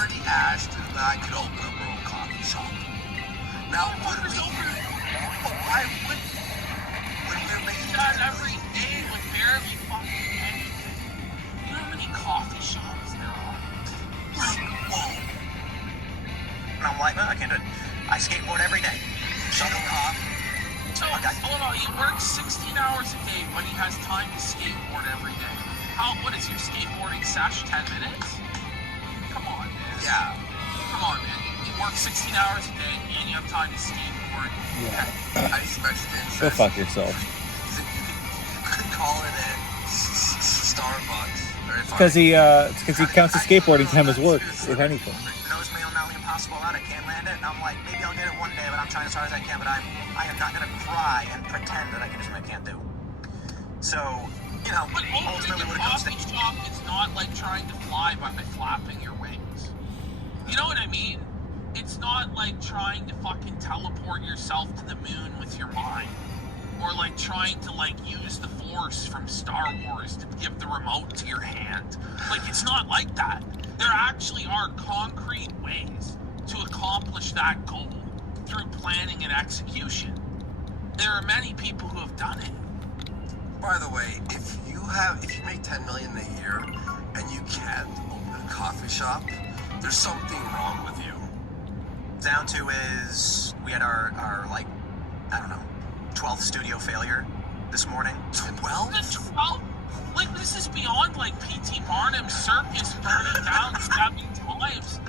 already asked that I could open a little coffee shop. Now, would we open it? But why would we? When we're making every day with barely fucking anything. You know how many coffee shops there are? Whoa. And I'm like, I can't do it. I skateboard every day. Shuttlecock. So, hold on, he works 16 hours a day, but he has time to skateboard every day. What is your skateboarding sesh, 10 minutes? Come on, man. Yeah. Come on, man. You work 16 hours a day, and you have time to skateboard. Yeah. I just mentioned Go fuck yourself. You could call it a Starbucks. It's because he counts the skateboarding time as work, if anything. Knows me on Mountain Impossible out, I can't land it, and I'm like, maybe I'll get it one day, but I'm trying as hard as I can, but I am not going to cry and pretend that I can do something I can't do. So, you know, but ultimately opening what a it comes to... coffee shop is not like trying to fly by flapping your wings. You know what I mean? It's not like trying to fucking teleport yourself to the moon with your mind. Or like trying to like use the Force from Star Wars to give the remote to your hand. Like, it's not like that. There actually are concrete ways to accomplish that goal through planning and execution. There are many people who have done it. By the way, if you make $10 million a year and you can't open a coffee shop, there's something wrong with you. Down to is we had our like, I don't know, 12th studio failure this morning. 12? The 12? Like, this is beyond like P.T. Barnum's circus burning down 7 times.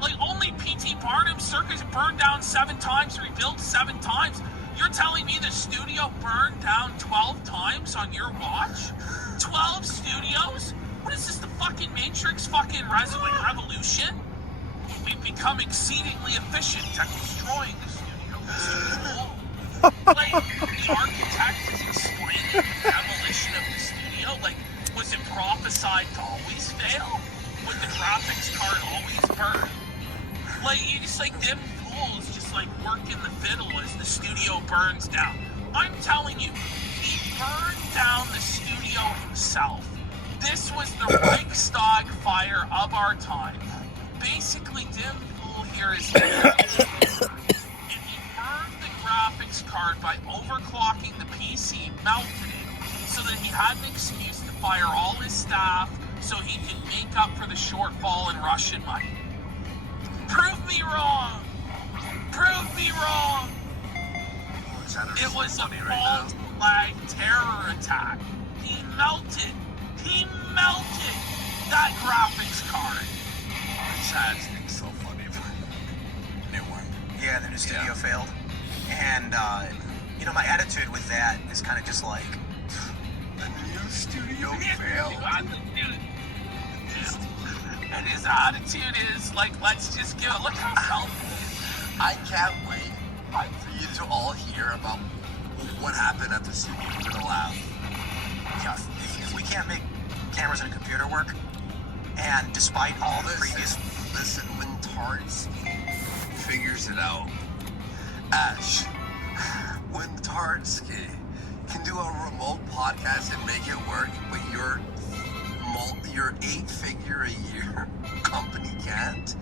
Like, only P.T. Barnum's circus burned down 7 times, rebuilt 7 times. You're telling me the studio burned down 12 times on your watch? 12 studios? What is this, the fucking Matrix fucking revolution? We've become exceedingly efficient at destroying the studio. Like, the architect is explaining the demolition of the studio. Like, was it prophesied to always fail? Would the graphics card always burn? Like, you just like them fools just like working the fiddle as the studio burns down. I'm telling you, he burned down the studio himself. This was the Reichstag fire of our time. Basically, Dim Fool here is and he burned the graphics card by overclocking the PC, melted it, so that he had an excuse to fire all his staff so he could make up for the shortfall in Russian money. Prove me wrong! Prove me wrong! It was a false flag terror attack. He melted that graphics card. Chad's being so funny. New one. Yeah, the new studio failed. And, you know, my attitude with that is kind of just like... The new studio failed? And his attitude is like, let's just give it. Look how selfish. I can't wait for you to all hear about what happened at the studio. You're gonna laugh. Yeah, if we can't make cameras and a computer work, and despite all the previous... Listen, when Tardsky figures it out, Ash, when Tardsky can do a remote podcast and make it work, but your 8-figure-a-year company can't,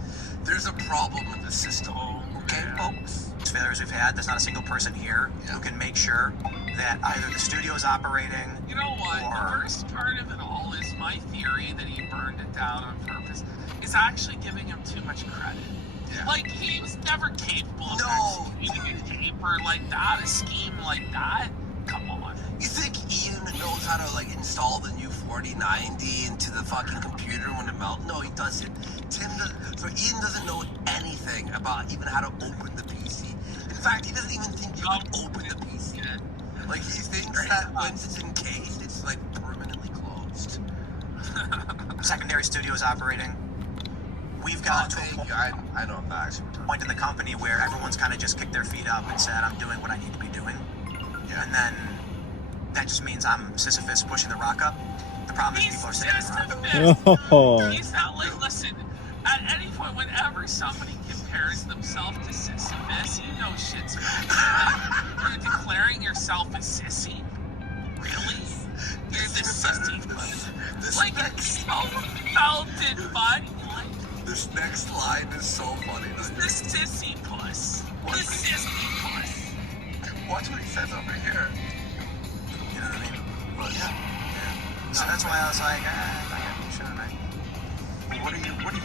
there's a problem with the system. Okay, folks? Failures we've had, there's not a single person here who can make sure that either the studio is operating. You know what? The worst part of it all is my theory that he burned it down on purpose is actually giving him too much credit. Yeah. Like, he was never capable of executing a paper like that, a scheme like that. Come on. You think Ian knows how to like install the new 4090 into the fucking computer when it melts? No, he doesn't. Ian doesn't know anything about even how to open the PC. In fact, he doesn't even think you can open the PC. Like, he thinks that once it's encased, it's like permanently closed. Secondary studio is operating. We've got to a point, I know that. point in the company where everyone's kind of just kicked their feet up and said, I'm doing what I need to be doing. Yeah. And then that just means I'm Sisyphus pushing the rock up. The problem is people are saying He's not like, listen, at any point, whenever somebody compares themselves to Sisyphus, you know shit's going. You're declaring yourself a sissy? Really? You're the Sisyphus. Like, it's so melted, bud. This next line is so funny. The sissy puss. The sissy puss. Watch what he says over here. You know what I mean? Well, yeah. So that's why I was like, shouldn't I? What do you want?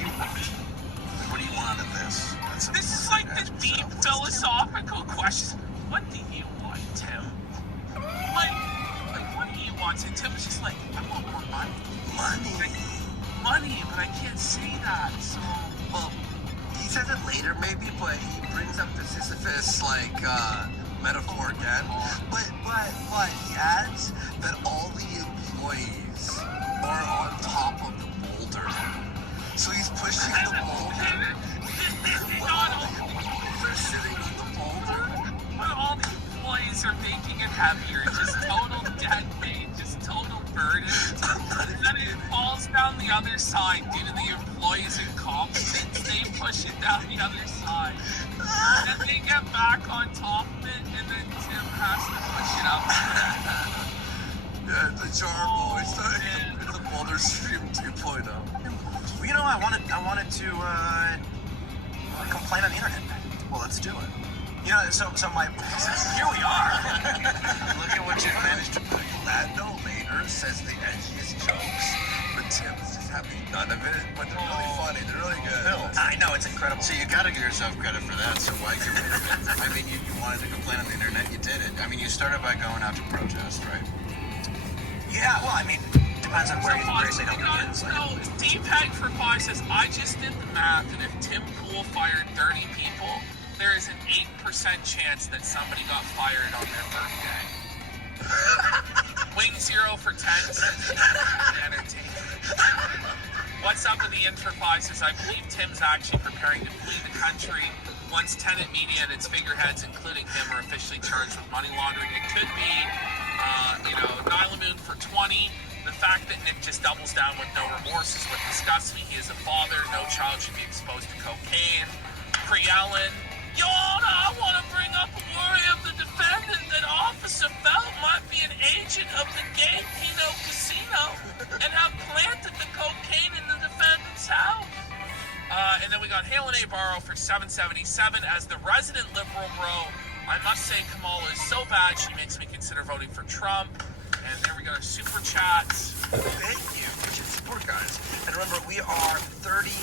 What do you want out of this? That's This is like the deep philosophical question. What do you want, Tim? Like what do you want? And Tim's just like, I want more money. Money, but I can't say that. So, well, he says it later maybe, but he brings up the Sisyphus metaphor again. But he adds that all the employees are on top of the boulder. So he's pushing the boulder. They're sitting on the boulder. but all the employees are making it heavier. Just total dead weight, just total burden. And then it falls down the other side due to the employees' incompetence. They push it down the other side. And then they get back on top of it, and then Tim has to push it up. Yeah, it's a jarble. It's a Boulder Stream 2.0. Well, you know, I wanted to complain on the internet. Well, let's do it. You know, so my here we are. Look at what you've managed to put. Lando later says the edgiest jokes, but Tim's just having none of it. But they're really funny. They're really good. I know, it's incredible. So you gotta give yourself credit for that, so why give it credit? I mean, you wanted to complain on the internet, you did it. I mean, you started by going out to protest, right? Yeah, well, I mean, depends on where you say don't begin. No, D-Peg for 5 says, I just did the math, and if Tim Pool fired 30 people, there is an 8% chance that somebody got fired on their birthday. Wing 0 for 10 says, entertainment. What's up with the Int for 5 says, I believe Tim's actually preparing to flee the country once Tenet Media and its figureheads, including him, are officially charged with money laundering. It could be, Nylamoon for 20. The fact that Nick just doubles down with no remorse is what disgusts me. He is a father. No child should be exposed to cocaine. Pre-Allen. Your Honor, I want to bring up a worry of the defendant that Officer Felt might be an agent of the gay Pino Casino and have planted the cocaine in the defendant's house. And then we got Halen A. Barrow for 777. As the resident liberal bro, I must say Kamala is so bad she makes me consider voting for Trump. And there we go, super chats. Thank you for your support, guys. And remember, we are 39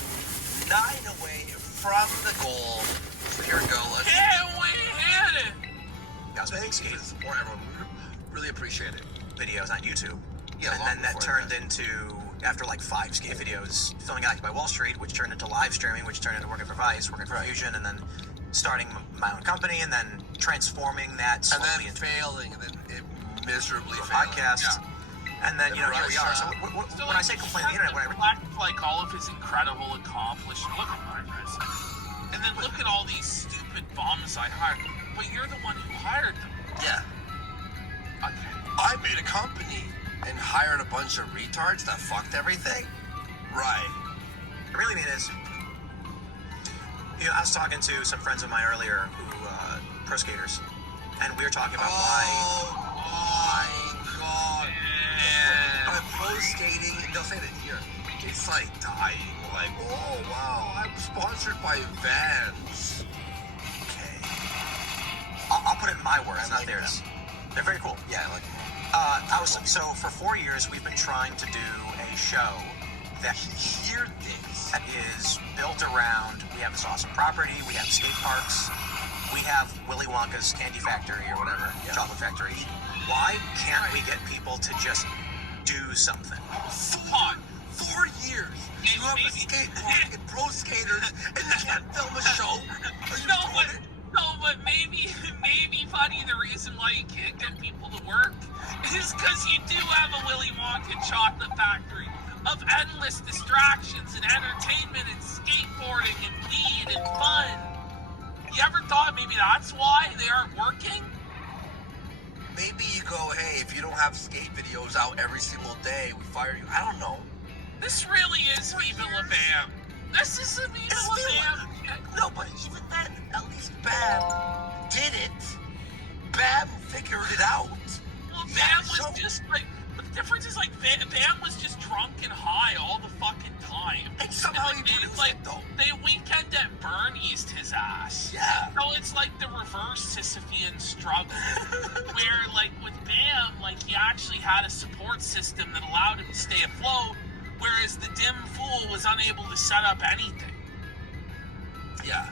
away from the goal. So here we go. Can we hit it? Guys, thanks for the support, everyone. We really appreciate it. Videos on YouTube. Yeah, and then that turned into, after like 5 skate videos, filming Occupy Wall Street, which turned into live streaming, which turned into working for Vice, working for Fusion, and then starting my own company, and then transforming that slowly and then into failing, and then it miserably a failing. podcast. Yeah. And then, here we are. So when I say complain on the internet, like all of his incredible accomplishments. Look at my resume. And then look at all these stupid bums I hired. But you're the one who hired them. Yeah. Okay. I made a company and hired a bunch of retards that fucked everything. Right. I really mean is, I was talking to some friends of mine earlier who, pro skaters, and we were talking about why. Oh my god. I'm pro skating, and they'll say that here. It's like dying. Like, oh wow, I'm sponsored by Vans. Okay. I'll put it in my words, not theirs. They're very cool. Yeah, I like them. So for 4 years we've been trying to do a show that is built around, we have this awesome property, we have skate parks, we have Willy Wonka's Candy Factory or whatever, Chocolate Factory. Why can't we get people to just do something? 4 years. You have a skate park and pro skaters, and you can't film a show. But maybe, buddy, the reason why you can't get people to work is because you do have a Willy Wonka chocolate factory of endless distractions and entertainment and skateboarding and weed and fun. You ever thought maybe that's why they aren't working? Maybe you go, hey, if you don't have skate videos out every single day, we fire you. I don't know. This really is Viva La Bam. This is a Viva La Bam. No, but even then, at least Bam did it. Bam figured it out. Well, Bam was just like, but the difference is like Bam was just drunk and high all the fucking time. And somehow he did produced like it, though. Herculean struggle. Where, like, with Bam, like, he actually had a support system that allowed him to stay afloat, whereas the dim fool was unable to set up anything. Yeah.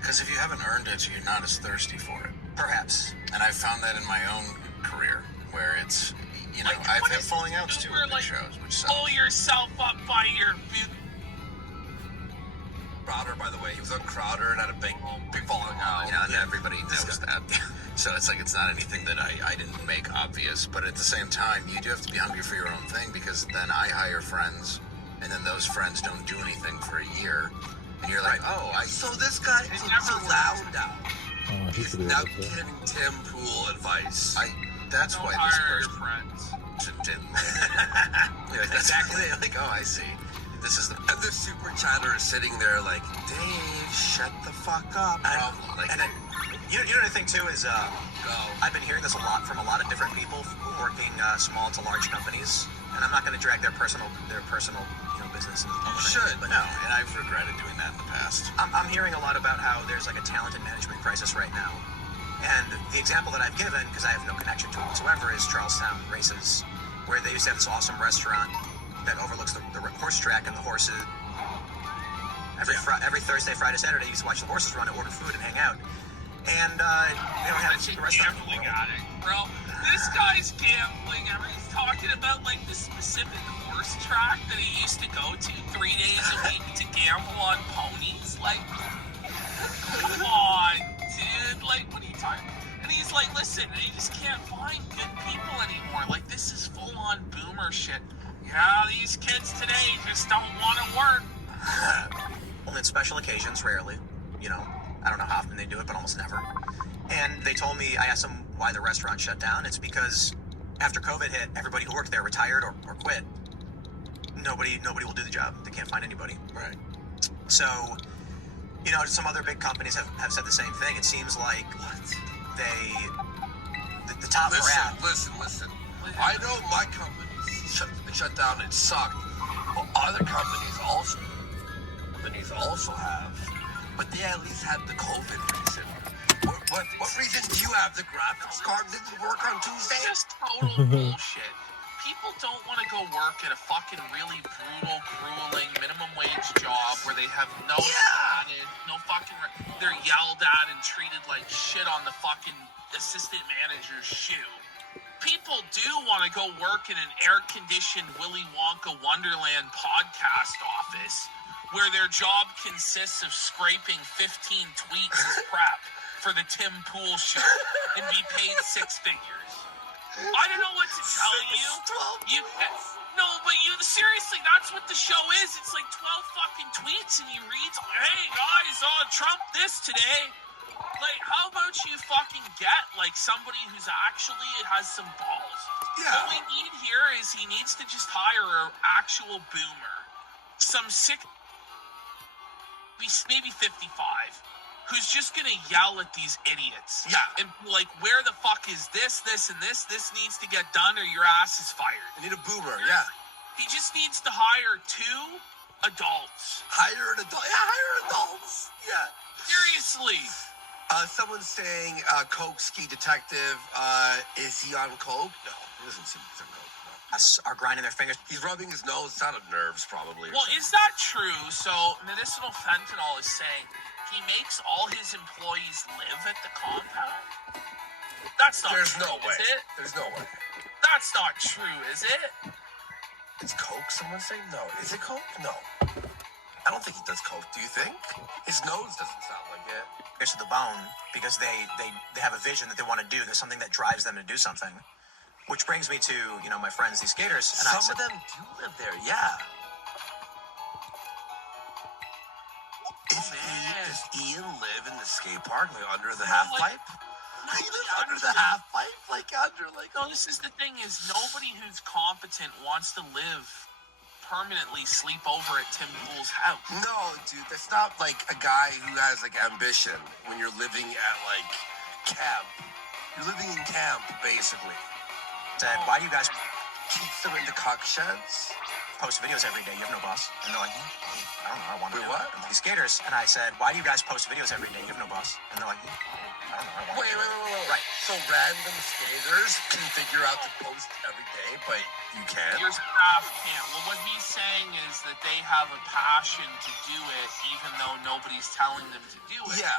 Because if you haven't earned it, you're not as thirsty for it. Perhaps. And I've found that in my own career, where it's, you know, Like, I've what had is falling this outs too where, with big like, shows, which pull sucks. yourself up by your boot. Crowder, by the way, he was on Crowder and had a big falling out. You know, and everybody knows that. So it's like, it's not anything that I didn't make obvious. But at the same time, you do have to be hungry for your own thing, because then I hire friends, and then those friends don't do anything for a year. And you're like, oh, So this guy is never loud out. Oh, he He's should be now able to. giving Tim Pool advice. that's Don't why this hire your person friends. didn't. Yeah, that's exactly. Like, oh, I see. This is the And the super chatter is sitting there like, Dave, shut the fuck up. problem. Like, And then, you know the thing too is, Go. I've been hearing this a lot from a lot of different people working small to large companies, and I'm not going to drag their personal business into the public. You should. but no, and I've regretted doing that in the past. I'm hearing a lot about how there's like a talent and management crisis right now. And the example that I've given, because I have no connection to it whatsoever, is Charlestown Races, where they used to have this awesome restaurant that overlooks the horse track, and the horses. Every Thursday, Friday, Saturday, you used to watch the horses run and order food and hang out. And they don't have That's a a restaurant. gambling addict, bro. This guy's gambling. He's talking about, like, the specific horse track that he used to go to 3 days a week to gamble on ponies. Like, come on, dude. Like, what are you talking? And he's like, listen, you just can't find good people anymore. Like, this is full-on boomer shit. Yeah, these kids today just don't want to work. Only on special occasions, rarely. You know, I don't know how often they do it, but almost never. And they told me, I asked them why the restaurant shut down. It's because after COVID hit, everybody who worked there retired or quit. Nobody will do the job. They can't find anybody. Right. So, you know, some other big companies have said the same thing. It seems like the top rat. Listen. I know my company shut down and sucked. Well, other companies also have, but they at least had the COVID reason. What reason do you have? The graphics card didn't work on Tuesday? It's just total bullshit. People don't want to go work at a fucking really brutal, grueling minimum wage job where they have no they're yelled at and treated like shit on the fucking assistant manager's shoe. People do want to go work in an air-conditioned Willy Wonka Wonderland podcast office where their job consists of scraping 15 tweets as prep for the Tim Pool show and be paid six figures. I don't know what to tell you. Seriously, that's what the show is. It's like 12 fucking tweets and he reads, hey guys, Trump this today. Like, how about you fucking get, like, somebody who's actually has some balls? Yeah. What we need here is he needs to just hire an actual boomer. Some sick, maybe 55, who's just gonna yell at these idiots. Yeah. And be like, where the fuck is this, and this? This needs to get done or your ass is fired. I need a boomer, yeah. He just needs to hire 2 adults. Hire adults. Yeah. Seriously. Someone's saying, Coke ski detective, is he on Coke? No, he doesn't seem to be on Coke. No. Are grinding their fingers. He's rubbing his nose. It's out of nerves, probably. Well, is that true? So, medicinal fentanyl is saying he makes all his employees live at the compound? That's not There's true, no way. is it? There's no way. That's not true, is it? It's Coke, someone's saying? No. Is it Coke? No. I don't think he does Coke. Do you think? His nose doesn't sound like it. To the bone, because they have a vision that they want to do. There's something that drives them to do something. Which brings me to, you know, my friends, these skaters. And Some of them do live there, yeah. Does Ian live in the skate park, like under the half pipe? He lives under the half pipe, No, this is the thing is nobody who's competent wants to live permanently sleep over at Tim Pool's house. No, dude, that's not like a guy who has like ambition when you're living at like camp. You're living in camp, basically. said, why do you guys... Keeps them in the cock sheds? post videos every day? You have no boss. And they're like, I don't know, I want to Wait, do what? it. These skaters. And I said, why do you guys post videos every day? You have no boss. And they're like, I don't know, I want Wait, to do it. Right. So random skaters can figure out to post every day, but you can't. Your staff can't. Well, what he's saying is that they have a passion to do it, even though nobody's telling them to do it. Yeah.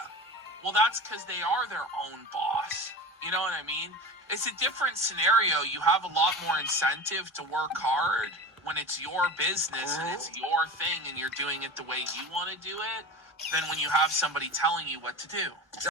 Well, that's because they are their own boss. You know what I mean? It's a different scenario. You have a lot more incentive to work hard when it's your business and it's your thing and you're doing it the way you want to do it than when you have somebody telling you what to do.